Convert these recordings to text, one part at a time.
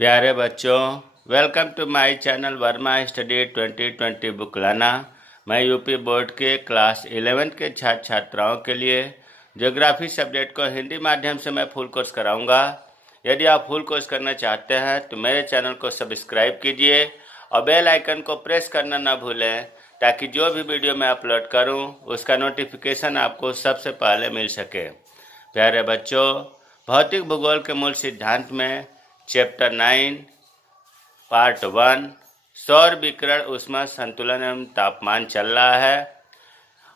प्यारे बच्चों, welcome to my channel Verma study 2020 book लाना। मैं यूपी बोर्ड के क्लास 11 के छात्र छात्राओं के लिए ज्योग्राफी सब्जेक्ट को हिंदी माध्यम से मैं फुल कोर्स कराऊंगा। यदि आप फुल कोर्स करना चाहते हैं तो मेरे चैनल को सब्सक्राइब कीजिए और बेल आइकन को प्रेस करना ना भूलें, ताकि जो भी वीडियो मैं अपलोड करूं उसका नोटिफिकेशन आपको सबसे पहले मिल सके। प्यारे बच्चों, भौतिक भूगोल के मूल सिद्धांत में चैप्टर 9 पार्ट 1 सौर विकिरण ऊष्मा संतुलन एवं तापमान चल रहा है।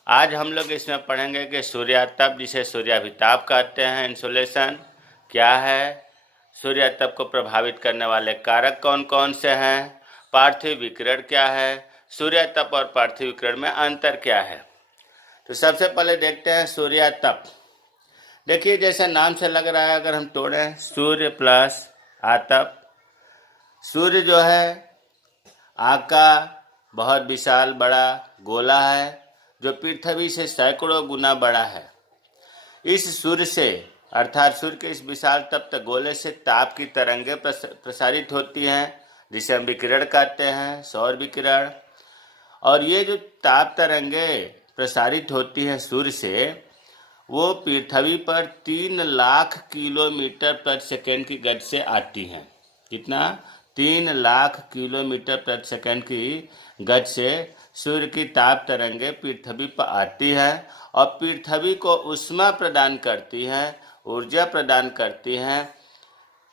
आज हम लोग इसमें पढ़ेंगे कि सूर्यातप, जिसे सूर्याभिताप कहते हैं, इंसोलेशन क्या है, सूर्यातप को प्रभावित करने वाले कारक कौन कौन से हैं, पार्थिव विकिरण क्या है, सूर्यातप और पार्थिव विकिरण में अंतर क्या है। तो सबसे पहले देखते हैं सूर्यातप। देखिए, जैसे नाम से लग रहा है, अगर हम तोड़ें सूर्य प्लस आतप, सूर्य जो है आग का बहुत विशाल बड़ा गोला है जो पृथ्वी से सैकड़ों गुना बड़ा है। इस सूर्य से अर्थात सूर्य के इस विशाल तप्त गोले से ताप की तरंगें प्रसारित होती हैं, जिसे हम विकिरण कहते हैं, सौर विकिरण। और ये जो ताप तरंगें प्रसारित होती हैं सूर्य से, वो पृथ्वी पर 3 लाख किलोमीटर प्रति सेकंड की गति से आती हैं। कितना? 3 लाख किलोमीटर प्रति सेकंड की गति से सूर्य की ताप तरंगें पृथ्वी पर आती हैं और पृथ्वी को ऊष्मा प्रदान करती हैं, ऊर्जा प्रदान करती हैं।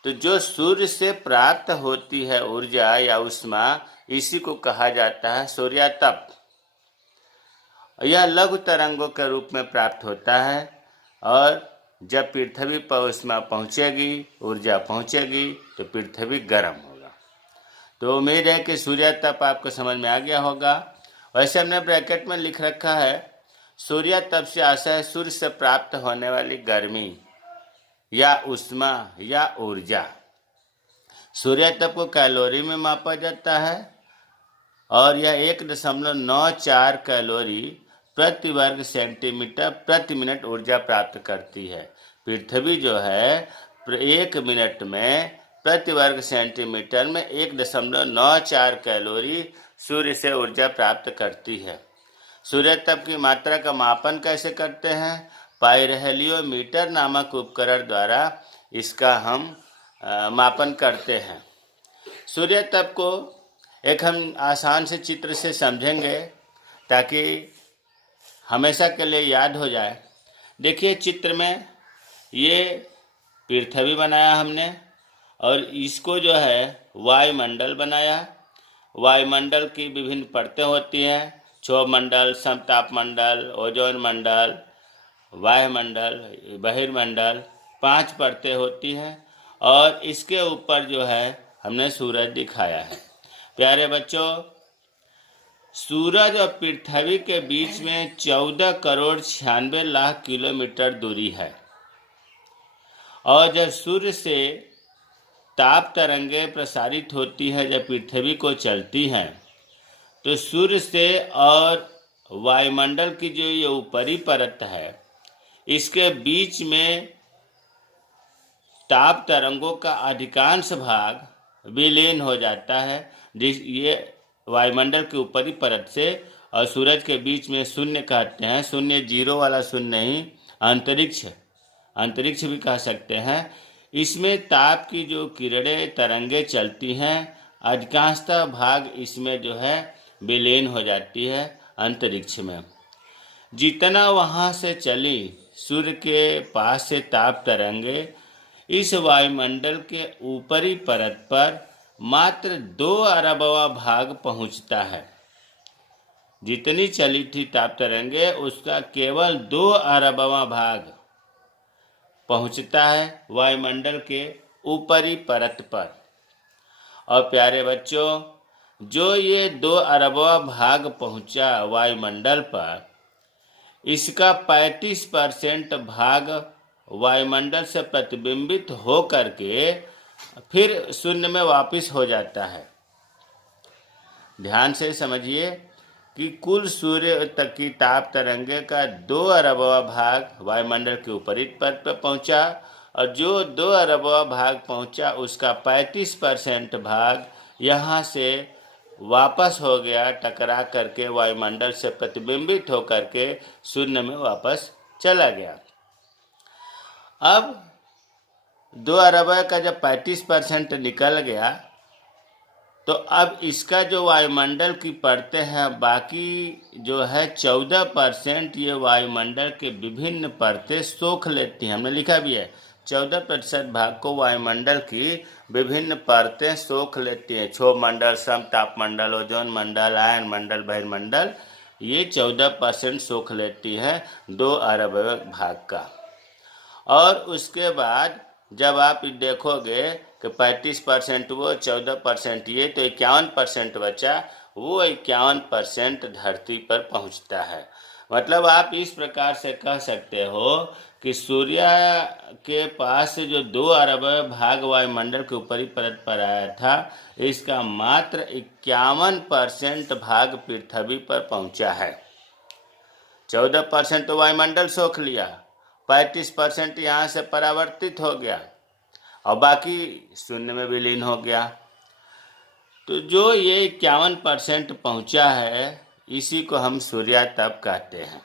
तो जो सूर्य से प्राप्त होती है ऊर्जा या ऊष्मा, इसी को कहा जाता है सूर्यातप। यह लघु तरंगों के रूप में प्राप्त होता है और जब पृथ्वी पर ऊष्मा पहुँचेगी, ऊर्जा पहुँचेगी, तो पृथ्वी गर्म होगा। तो उम्मीद है कि सूर्यातप आपको समझ में आ गया होगा। वैसे हमने ब्रैकेट में लिख रखा है, सूर्यातप से आशय है सूर्य से प्राप्त होने वाली गर्मी या ऊष्मा या ऊर्जा। सूर्यातप को कैलोरी में मापा जाता है और यह 1.94 कैलोरी प्रति वर्ग सेंटीमीटर प्रति मिनट ऊर्जा प्राप्त करती है। पृथ्वी जो है 1 मिनट में प्रति वर्ग सेंटीमीटर में 1.94 कैलोरी सूर्य से ऊर्जा प्राप्त करती है। सूर्यातप की मात्रा का मापन कैसे करते हैं? पाइरहेलियोमीटर नामक उपकरण द्वारा इसका हम मापन करते हैं। सूर्यातप को एक हम आसान से चित्र से समझेंगे ताकि हमेशा के लिए याद हो जाए। देखिए, चित्र में ये पृथ्वी बनाया हमने और इसको जो है वायुमंडल बनाया। वायुमंडल की विभिन्न परतें होती हैं, क्षोभ मंडल, समताप मंडल, ओजोन मंडल, वायुमंडल, बहिर्मंडल, 5 परतें होती हैं और इसके ऊपर जो है हमने सूरज दिखाया है। प्यारे बच्चों, सूरज और पृथ्वी के बीच में 14 करोड़ 96 लाख किलोमीटर दूरी है और जब सूर्य से ताप तरंगें प्रसारित होती है, जब पृथ्वी को चलती हैं, तो सूर्य से और वायुमंडल की जो ये ऊपरी परत है, इसके बीच में ताप तरंगों का अधिकांश भाग विलीन हो जाता है। ये वायुमंडल के ऊपरी परत से और सूरज के बीच में शून्य कहते हैं। शून्य जीरो वाला शून्य नहीं, अंतरिक्ष भी कह सकते हैं। इसमें ताप की जो किरणें तरंगें चलती हैं, अधिकांशतः भाग इसमें जो है विलीन हो जाती है अंतरिक्ष में। जितना वहाँ से चली सूर्य के पास से ताप तरंगे, इस वायुमंडल के ऊपरी परत पर मात्र 2 अरबवां भाग पहुँचता है। जितनी चली थी ताप तरंगे, उसका केवल 2 अरबवां भाग पहुँचता है वायुमंडल के ऊपरी परत पर। और प्यारे बच्चों, जो ये 2 अरबवां भाग पहुँचा वायुमंडल पर, इसका 35% भाग वायुमंडल से प्रतिबिंबित हो करके फिर शून्य में वापस हो जाता है। ध्यान से समझिए कि कुल सूर्य तक की ताप तरंगे का 2 अरबवां भाग वायुमंडल के ऊपरी परत पर पहुंचा और जो 2 अरबवां भाग पहुंचा उसका 35% भाग यहाँ से वापस हो गया, टकरा करके वायुमंडल से प्रतिबिंबित होकर के शून्य में वापस चला गया। अब 2 अरब का जब 35% निकल गया तो अब इसका जो वायुमंडल की परतें हैं, बाकी जो है 14% ये वायुमंडल के विभिन्न परतें सोख लेती हैं। हमने लिखा भी है 14% भाग को वायुमंडल की विभिन्न परतें सोख लेती हैं। क्षोभ मंडल, समताप मंडल, ओजोन मंडल, आयन मंडल, बहिर्मंडल, ये 14% सोख लेती हैं 2 अरब भाग का। और उसके बाद जब आप देखोगे कि 35% वो, 14% ये, तो 51% बचा। वो 51% धरती पर पहुंचता है। मतलब आप इस प्रकार से कह सकते हो कि सूर्य के पास जो 2 अरब भाग वायुमंडल के ऊपरी परत पर आया था, इसका मात्र 51% भाग पृथ्वी पर पहुंचा है। 14% तो वायुमंडल सोख लिया, 35% यहाँ से परावर्तित हो गया और बाकी शून्य में विलीन हो गया। तो जो ये 51% पहुँचा है, इसी को हम सूर्यातप कहते हैं।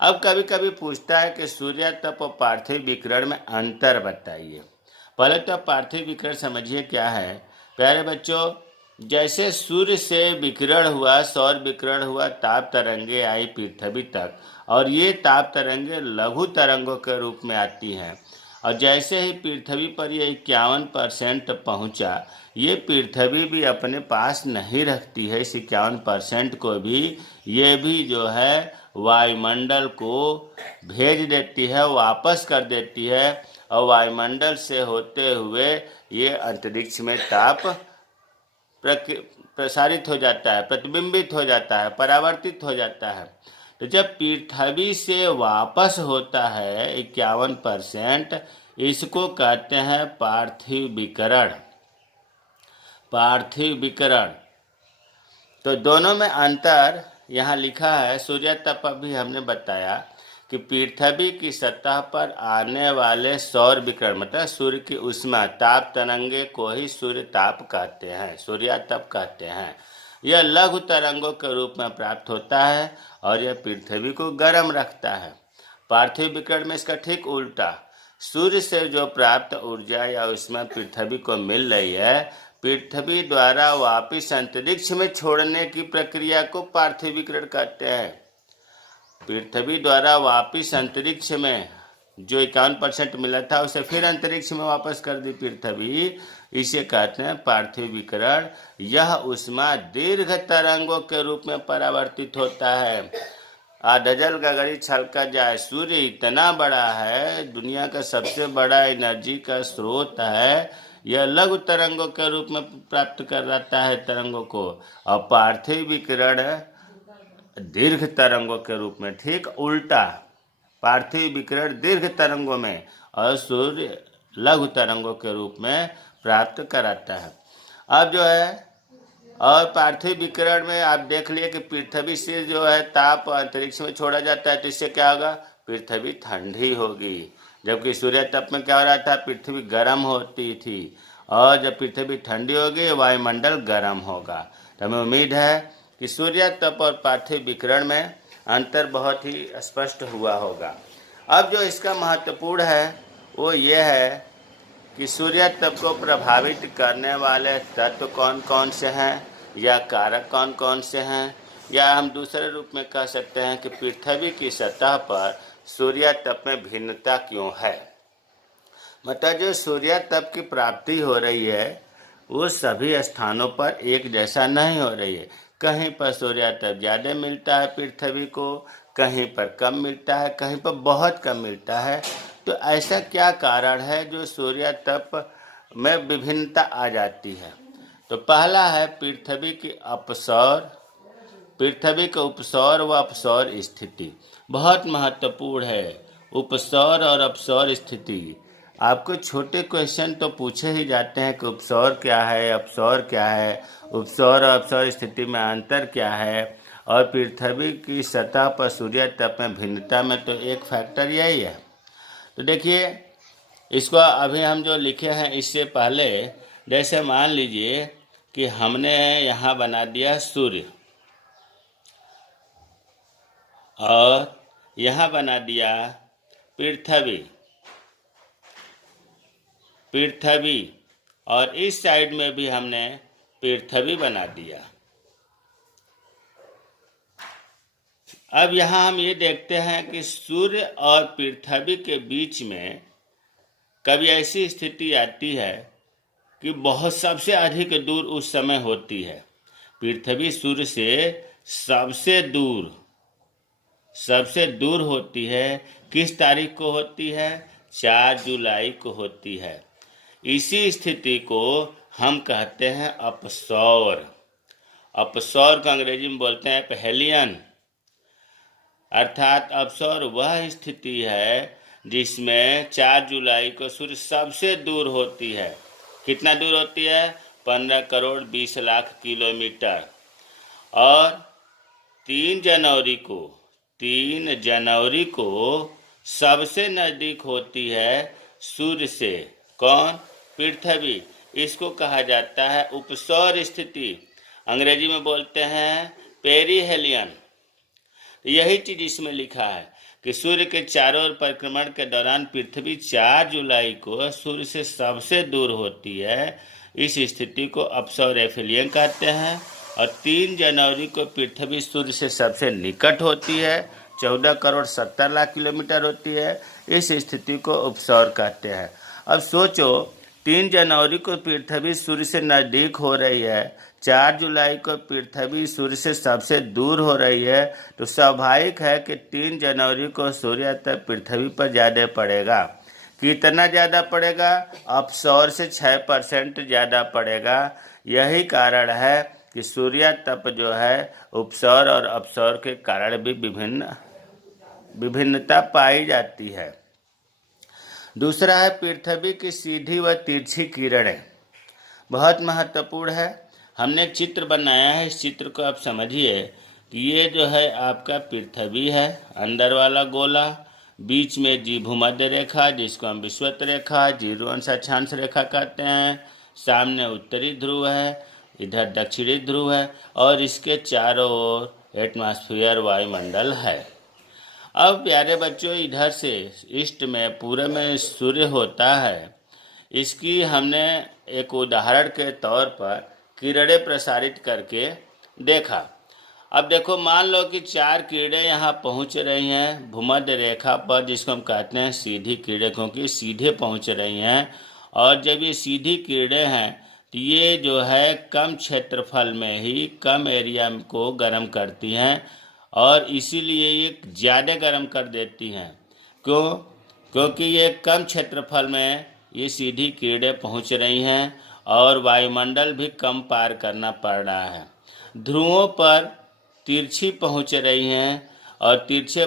अब कभी कभी पूछता है कि सूर्यातप और पार्थिव विकिरण में अंतर बताइए। पहले तो पार्थिव विकिरण समझिए क्या है। प्यारे बच्चों, जैसे सूर्य से विकिरण हुआ, सौर विकिरण हुआ, ताप तरंगे आई पृथ्वी तक, और ये ताप तरंगे लघु तरंगों के रूप में आती हैं। और जैसे ही पृथ्वी पर ये 51% पहुँचा, ये पृथ्वी भी अपने पास नहीं रखती है इस 51% को भी, ये भी जो है वायुमंडल को भेज देती है, वापस कर देती है, और वायुमंडल से होते हुए ये अंतरिक्ष में ताप प्रसारित हो जाता है, प्रतिबिंबित हो जाता है, परावर्तित हो जाता है। तो जब पृथ्वी से वापस होता है 51%, इसको कहते हैं पार्थिव विकिरण। पार्थिव विकिरण। तो दोनों में अंतर यहाँ लिखा है। सूर्यातप भी हमने बताया कि पृथ्वी की सतह पर आने वाले सौर विकिरण, मतलब सूर्य की उष्मा, ताप तरंगे को ही सूर्य ताप कहते हैं, सूर्यातप कहते हैं। यह लघु तरंगों के रूप में प्राप्त होता है और यह पृथ्वी को गर्म रखता है। पार्थिव विकिरण में इसका ठीक उल्टा, सूर्य से जो प्राप्त ऊर्जा या उष्मा पृथ्वी को मिल रही है, पृथ्वी द्वारा वापिस अंतरिक्ष में छोड़ने की प्रक्रिया को पार्थिव विकिरण कहते हैं। पृथ्वी द्वारा वापिस अंतरिक्ष में जो 51% मिला था, उसे फिर अंतरिक्ष में वापस कर दी पृथ्वी, इसे कहते हैं पार्थिव विकिरण। यह उष्मा दीर्घ तरंगों के रूप में परावर्तित होता है। डजल गगरी छलका जाए, सूर्य इतना बड़ा है, दुनिया का सबसे बड़ा एनर्जी का स्रोत है, यह लघु तरंगों के रूप में प्राप्त कर रहा है तरंगों को, और पार्थिव विकिरण दीर्घ तरंगों के रूप में। ठीक उल्टा, पार्थिव विकिरण दीर्घ तरंगों में और सूर्य लघु तरंगों के रूप में प्राप्त कराता है। अब जो है, और पार्थिव विकिरण में आप देख लिए कि पृथ्वी से जो है ताप अंतरिक्ष में छोड़ा जाता है, तो इससे क्या होगा, पृथ्वी ठंडी होगी। जबकि सूर्यातप में क्या हो रहा था, पृथ्वी गर्म होती थी, और जब पृथ्वी ठंडी होगी वायुमंडल गर्म होगा। तो हमें उम्मीद है कि सूर्यातप और पार्थिव विकिरण में अंतर बहुत ही स्पष्ट हुआ होगा। अब जो इसका महत्वपूर्ण है वो ये है कि सूर्यातप को प्रभावित करने वाले तत्व कौन कौन से हैं, या कारक कौन कौन से हैं, या हम दूसरे रूप में कह सकते हैं कि पृथ्वी की सतह पर सूर्यातप में भिन्नता क्यों है। मतलब जो सूर्यातप की प्राप्ति हो रही है वो सभी स्थानों पर एक जैसा नहीं हो रही है। कहीं पर सूर्यातप ज़्यादा मिलता है पृथ्वी को, कहीं पर कम मिलता है, कहीं पर बहुत कम मिलता है। तो ऐसा क्या कारण है जो सूर्यातप में विभिन्नता आ जाती है। तो पहला है पृथ्वी की अपसौर, पृथ्वी के उपसौर व अपसौर स्थिति बहुत महत्वपूर्ण है। उपसौर और अपसौर स्थिति, आपको छोटे क्वेश्चन तो पूछे ही जाते हैं कि उपसौर क्या है, अपसौर क्या है, उपसौर और अपसौर स्थिति में अंतर क्या है, और पृथ्वी की सतह पर सूर्यातप में भिन्नता में तो एक फैक्टर यही है। तो देखिए, इसको अभी हम जो लिखे हैं इससे पहले, जैसे मान लीजिए कि हमने यहाँ बना दिया सूर्य और यहाँ बना दिया पृथ्वी और इस साइड में भी हमने पृथ्वी बना दिया। अब यहाँ हम ये देखते हैं कि सूर्य और पृथ्वी के बीच में कभी ऐसी स्थिति आती है कि बहुत सबसे अधिक दूर उस समय होती है। पृथ्वी सूर्य से सबसे दूर होती है। किस तारीख को होती है? 4 जुलाई को होती है। इसी स्थिति को हम कहते हैं अपसौर। अपसौर को अंग्रेजी में बोलते हैं पहेलियन। अर्थात अपसौर वह स्थिति है जिसमें 4 जुलाई को सूर्य सबसे दूर होती है। कितना दूर होती है? 15 करोड़ 20 लाख किलोमीटर। और 3 जनवरी को सबसे नज़दीक होती है सूर्य से। कौन? पृथ्वी। इसको कहा जाता है उपसौर स्थिति। अंग्रेजी में बोलते हैं पेरिहेलियन। यही चीज़ इसमें लिखा है कि सूर्य के चारों ओर परिक्रमण के दौरान पृथ्वी 4 जुलाई को सूर्य से सबसे दूर होती है। इस स्थिति को अपसौर एफिलियन कहते हैं। और 3 जनवरी को पृथ्वी सूर्य से सबसे निकट होती है, 14 करोड़ 70 लाख किलोमीटर होती है। इस स्थिति को उपसौर कहते हैं। अब सोचो, 3 जनवरी को पृथ्वी सूर्य से नज़दीक हो रही है, 4 जुलाई को पृथ्वी सूर्य से सबसे दूर हो रही है, तो स्वाभाविक है कि 3 जनवरी को सूर्यास्त पृथ्वी पर ज़्यादा पड़ेगा। कितना ज़्यादा पड़ेगा? अपसौर से 6% ज़्यादा पड़ेगा। यही कारण है कि सूर्यास्त जो है उपसौर और अपसौर के कारण भी विभिन्नता पाई जाती है। दूसरा है पृथ्वी की सीधी व तिरछी किरणें। बहुत महत्वपूर्ण है। हमने एक चित्र बनाया है, इस चित्र को आप समझिए कि ये जो है आपका पृथ्वी है, अंदर वाला गोला, बीच में भूमध्य रेखा जिसको हम विषुवत रेखा, 0 अंश अक्षांश रेखा कहते हैं, सामने उत्तरी ध्रुव है, इधर दक्षिणी ध्रुव है और इसके चारों ओर एटमॉस्फेयर वायुमंडल है। अब प्यारे बच्चों, इधर से ईस्ट में पूरे में सूर्य होता है। इसकी हमने एक उदाहरण के तौर पर किरणें प्रसारित करके देखा। अब देखो, मान लो कि 4 किरणें यहाँ पहुँच रही हैं भूमध्य रेखा पर, जिसको हम कहते हैं सीधी किरणें, क्योंकि सीधे पहुँच रही हैं। और जब ये सीधी किरणें हैं तो ये जो है कम क्षेत्रफल में ही कम एरिया को गर्म करती हैं और इसीलिए ये ज़्यादा गर्म कर देती हैं। क्यों? क्योंकि ये कम क्षेत्रफल में ये सीधी किरणें पहुंच रही हैं और वायुमंडल भी कम पार करना पड़ रहा है। ध्रुवों पर तिरछी पहुंच रही हैं और तिरछे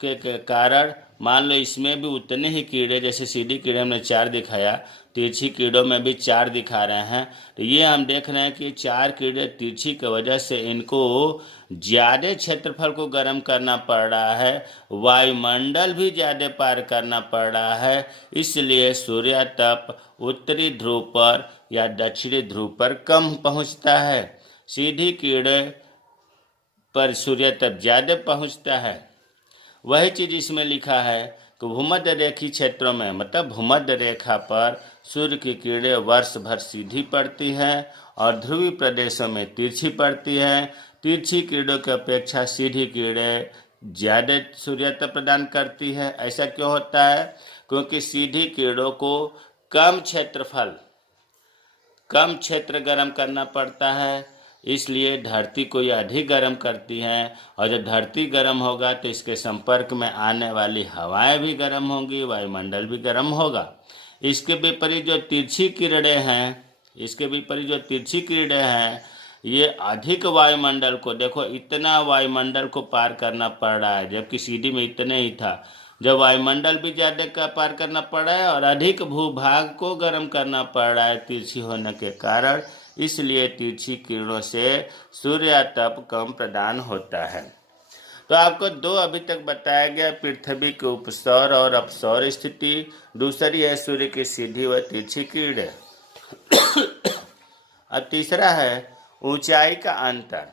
के कारण मान लो इसमें भी उतने ही कीड़े, जैसे सीधी कीड़े हमने 4 दिखाया, तिरछी कीड़ों में भी 4 दिखा रहे हैं। तो ये हम देख रहे हैं कि 4 कीड़े तिरछी की वजह से इनको ज़्यादा क्षेत्रफल को गर्म करना पड़ रहा है, वायुमंडल भी ज़्यादा पार करना पड़ रहा है। इसलिए सूर्यातप उत्तरी ध्रुव पर या दक्षिणी ध्रुव पर कम पहुंचता है, सीधी कीड़े पर सूर्यातप ज़्यादा पहुंचता है। वही चीज़ इसमें लिखा है कि भूमध्य रेखी क्षेत्रों में, मतलब भूमध्य रेखा पर सूर्य की किरणें वर्ष भर सीधी पड़ती हैं और ध्रुवीय प्रदेशों में तिरछी पड़ती हैं। तिरछी किरणों की अपेक्षा सीधी किरणें ज़्यादा सूर्यातप प्रदान करती है। ऐसा क्यों होता है? क्योंकि सीधी किरणों को कम क्षेत्र गर्म करना पड़ता है, इसलिए धरती को ये अधिक गर्म करती हैं। और जब धरती गर्म होगा तो इसके संपर्क में आने वाली हवाएं भी गर्म होंगी, वायुमंडल भी गर्म होगा। इसके विपरीत जो तिरछी किरणें हैं ये अधिक वायुमंडल को, देखो इतना वायुमंडल को पार करना पड़ रहा है, जबकि सीधी में इतने ही था। जब वायुमंडल भी ज़्यादा का पार करना पड़ रहा है और अधिक भूभाग को गर्म करना पड़ रहा है तिरछी होने के कारण, इसलिए तिरछी किरणों से सूर्यातप कम प्रदान होता है। तो आपको दो अभी तक बताया गया, पृथ्वी के उपसौर और अपसौर स्थिति, दूसरी है सूर्य की सीधी व तिरछी किरणें। अब तीसरा है ऊंचाई का अंतर।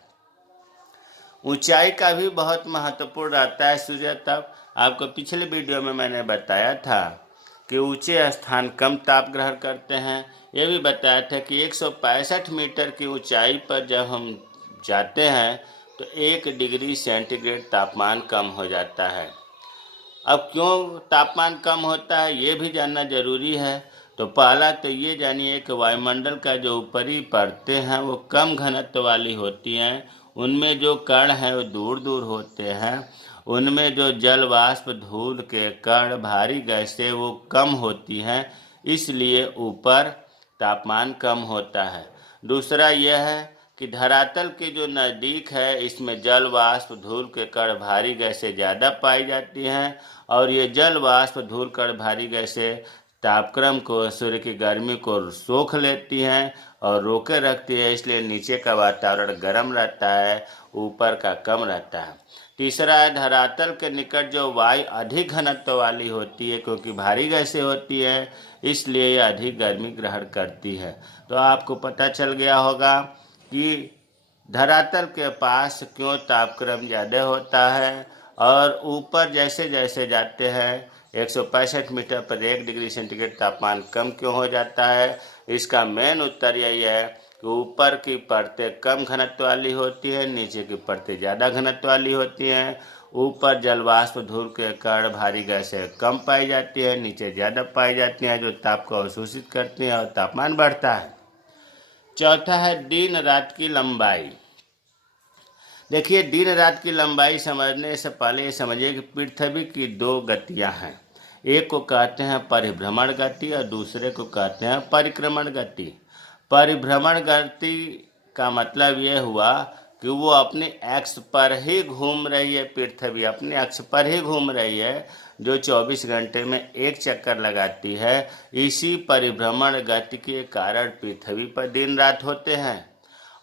ऊंचाई का भी बहुत महत्वपूर्ण रहता है सूर्य तप। आपको पिछले वीडियो में मैंने बताया था कि ऊंचे स्थान कम ताप ग्रहण करते हैं। यह भी बताया था कि 165 मीटर की ऊंचाई पर जब हम जाते हैं तो 1 डिग्री सेंटीग्रेड तापमान कम हो जाता है। अब क्यों तापमान कम होता है ये भी जानना जरूरी है। तो पहला तो ये जानिए कि वायुमंडल का जो ऊपरी परतें हैं वो कम घनत्व वाली होती हैं। उनमें जो कण हैं वो दूर दूर होते हैं। उनमें जो जल वाष्प, धूल के कण, भारी गैसें वो कम होती हैं, इसलिए ऊपर तापमान कम होता है। दूसरा यह है कि धरातल के जो नज़दीक है इसमें जल वाष्प, धूल के कण, भारी गैसें ज़्यादा पाई जाती हैं और ये जल वाष्प, धूल कण, भारी गैसें तापक्रम को, सूर्य की गर्मी को सोख लेती हैं और रोके रखती है, इसलिए नीचे का वातावरण गर्म रहता है, ऊपर का कम रहता है। तीसरा है धरातल के निकट जो वायु अधिक घनत्व वाली होती है, क्योंकि भारी गैसें होती है इसलिए ये अधिक गर्मी ग्रहण करती है। तो आपको पता चल गया होगा कि धरातल के पास क्यों तापक्रम ज़्यादा होता है और ऊपर जैसे जैसे जाते हैं 165 मीटर पर 1 डिग्री सेंटीग्रेड तापमान कम क्यों हो जाता है। इसका मेन उत्तर यही है कि ऊपर की परतें कम घनत्व वाली होती हैं, नीचे की परतें ज़्यादा घनत्व वाली होती हैं। ऊपर जलवाष्प, धूल के कण, भारी गैसें कम पाई जाती है, नीचे ज़्यादा पाई जाती हैं जो ताप को अवशोषित करती हैं और तापमान बढ़ता है। चौथा है दिन रात की लंबाई। देखिए, दिन रात की लंबाई समझने से पहले ये समझिए कि पृथ्वी की दो गतियां हैं। एक को कहते हैं परिभ्रमण गति और दूसरे को कहते हैं परिक्रमण गति। परिभ्रमण गति का मतलब ये हुआ कि वो अपने अक्ष पर ही घूम रही है, पृथ्वी अपने अक्ष पर ही घूम रही है, जो 24 घंटे में एक चक्कर लगाती है। इसी परिभ्रमण गति के कारण पृथ्वी पर दिन रात होते हैं।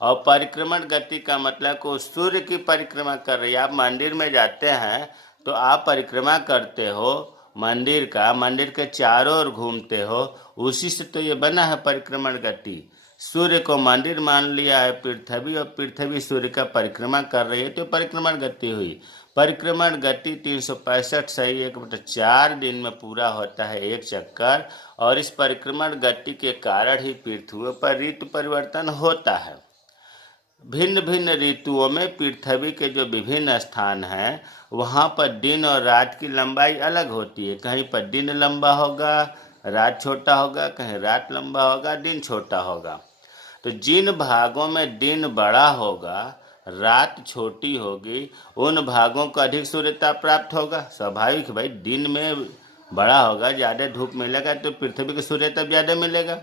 और परिक्रमण गति का मतलब को सूर्य की परिक्रमा कर रही है। आप मंदिर में जाते हैं तो आप परिक्रमा करते हो मंदिर का, मंदिर के चारों ओर घूमते हो, उसी से तो ये बना है परिक्रमण गति। सूर्य को मंदिर मान लिया है पृथ्वी और पृथ्वी सूर्य का परिक्रमा कर रही है तो परिक्रमण गति हुई। परिक्रमण गति 365 सही 1/4 दिन में पूरा होता है एक चक्कर, और इस परिक्रमण गति के कारण ही पृथ्वी पर ऋतु परिवर्तन होता है। भिन्न भिन्न ऋतुओं में पृथ्वी के जो विभिन्न स्थान हैं वहाँ पर दिन और रात की लंबाई अलग होती है। कहीं पर दिन लंबा होगा, रात छोटा होगा, कहीं रात लंबा होगा, दिन छोटा होगा। तो जिन भागों में दिन बड़ा होगा, रात छोटी होगी, उन भागों को अधिक सूर्यता प्राप्त होगा। स्वाभाविक भाई, दिन में बड़ा होगा, ज़्यादा धूप मिलेगा तो पृथ्वी को सूर्यता ज़्यादा मिलेगा।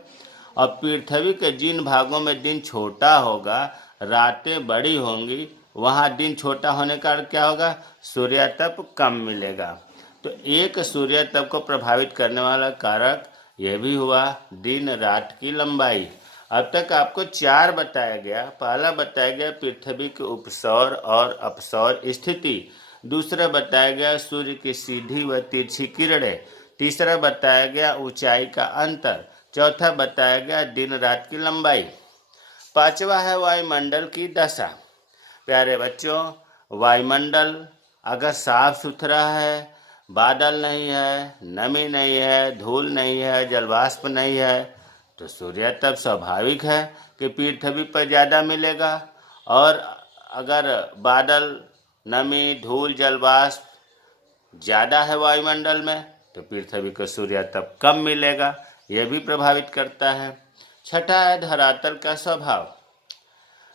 और पृथ्वी के जिन भागों में दिन छोटा होगा, रातें बड़ी होंगी, वहाँ दिन छोटा होने का क्या होगा, सूर्यतप कम मिलेगा। तो एक सूर्यतप को प्रभावित करने वाला कारक यह भी हुआ दिन रात की लंबाई। अब तक आपको 4 बताया गया। पहला बताया गया पृथ्वी के उपसौर और अपसौर स्थिति, दूसरा बताया गया सूर्य की सीधी व तिरछी किरणें, तीसरा बताया गया ऊंचाई का अंतर, चौथा बताया गया दिन रात की लंबाई, पांचवा है वायुमंडल की दशा। प्यारे बच्चों, वायुमंडल अगर साफ सुथरा है, बादल नहीं है, नमी नहीं है, धूल नहीं है, जलवाष्प नहीं है, तो सूर्यतप स्वाभाविक है कि पृथ्वी पर ज़्यादा मिलेगा। और अगर बादल, नमी, धूल, जलवाष्प ज़्यादा है वायुमंडल में तो पृथ्वी को सूर्यतप कम मिलेगा। यह भी प्रभावित करता है। छठा है धरातल का स्वभाव।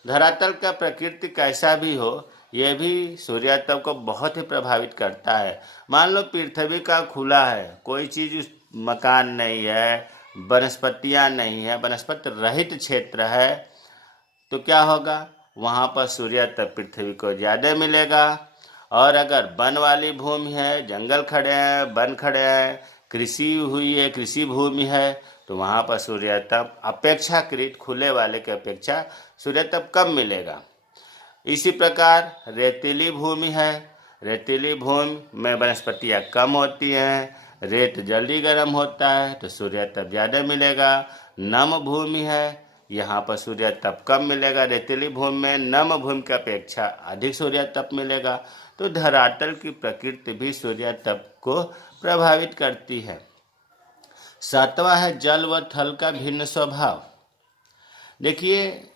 धरातल का प्रकृति कैसा भी हो, यह भी सूर्यतप को बहुत ही प्रभावित करता है। मान लो पृथ्वी का खुला है, कोई चीज़, मकान नहीं है, वनस्पतियाँ नहीं है, वनस्पति रहित क्षेत्र है, तो क्या होगा, वहाँ पर सूर्यतप पृथ्वी को ज़्यादा मिलेगा। और अगर वन वाली भूमि है, जंगल खड़े हैं, वन खड़े हैं, कृषि हुई है, कृषि भूमि है, तो वहाँ पर सूर्यतप अपेक्षाकृत खुले वाले की अपेक्षा सूर्यतप कम मिलेगा। इसी प्रकार रेतीली भूमि है, रेतीली भूमि में वनस्पतियाँ कम होती हैं, रेत जल्दी गर्म होता है तो सूर्य तप ज़्यादा मिलेगा। नम भूमि है, यहाँ पर सूर्य तप कम मिलेगा। रेतीली भूमि में नम भूमि की अपेक्षा अधिक सूर्य तप मिलेगा। तो धरातल की प्रकृति भी सूर्य तप को प्रभावित करती है। 7वां है जल व थल का भिन्न स्वभाव। देखिए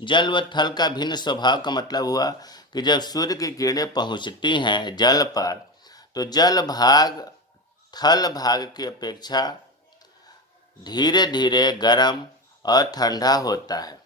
जल व थल का भिन्न स्वभाव का मतलब हुआ कि जब सूर्य की किरणें पहुंचती हैं जल पर तो जल भाग थल भाग की अपेक्षा धीरे धीरे गर्म और ठंडा होता है।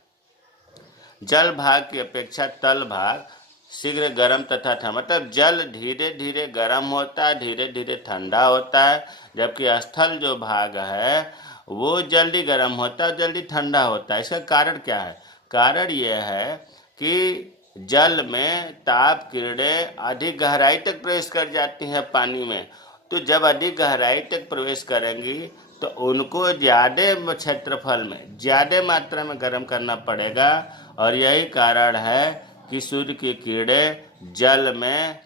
जल भाग की अपेक्षा तल भाग शीघ्र गर्म तथा ठंडा, मतलब जल धीरे धीरे गर्म होता है, धीरे धीरे ठंडा होता है, जबकि स्थल जो भाग है वो जल्दी गर्म होता है, जल्दी ठंडा होता है। इसका कारण क्या है? कारण यह है कि जल में ताप किरणें अधिक गहराई तक प्रवेश कर जाती हैं पानी में। तो जब अधिक गहराई तक प्रवेश करेंगी तो उनको ज़्यादा क्षेत्रफल में ज़्यादा मात्रा में गर्म करना पड़ेगा। और यही कारण है कि सूर्य की किरणें जल में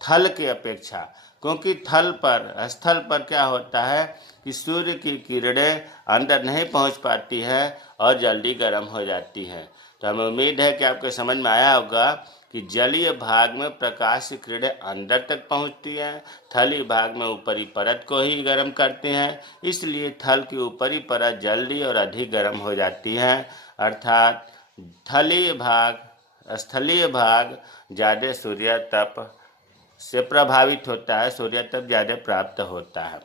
थल की अपेक्षा, क्योंकि स्थल पर क्या होता है कि सूर्य की किरणें अंदर नहीं पहुंच पाती है और जल्दी गर्म हो जाती है। तो हमें उम्मीद है कि आपको समझ में आया होगा कि जलीय भाग में प्रकाश की किरणें अंदर तक पहुंचती हैं, थलीय भाग में ऊपरी परत को ही गर्म करते हैं, इसलिए थल की ऊपरी परत जल्दी और अधिक गर्म हो जाती हैं। अर्थात स्थलीय भाग ज़्यादा सूर्य तप से प्रभावित होता है, सूर्य तप ज़्यादा प्राप्त होता है।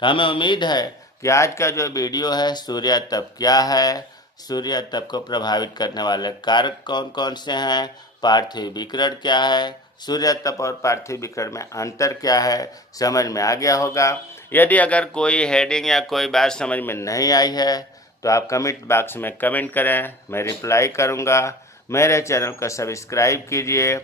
तो हमें उम्मीद है कि आज का जो वीडियो है सूर्य तप क्या है, सूर्य तप को प्रभावित करने वाले कारक कौन कौन से हैं, पार्थिव विकिरण क्या है, सूर्य तप और पार्थिव विकिरण में अंतर क्या है, समझ में आ गया होगा। यदि अगर कोई हेडिंग या कोई बात समझ में नहीं आई है तो आप कमेंट बॉक्स में कमेंट करें, मैं रिप्लाई करूँगा। मेरे चैनल को सब्सक्राइब कीजिए।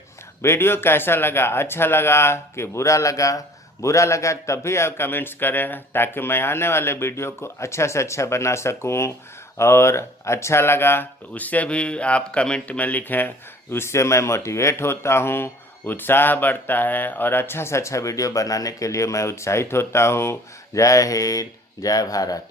वीडियो कैसा लगा, अच्छा लगा कि बुरा लगा? बुरा लगा तभी आप कमेंट्स करें ताकि मैं आने वाले वीडियो को अच्छा से अच्छा बना सकूं। और अच्छा लगा तो उससे भी आप कमेंट में लिखें, उससे मैं मोटिवेट होता हूं, उत्साह बढ़ता है और अच्छा से अच्छा वीडियो बनाने के लिए मैं उत्साहित होता हूं। जय हिंद, जय भारत।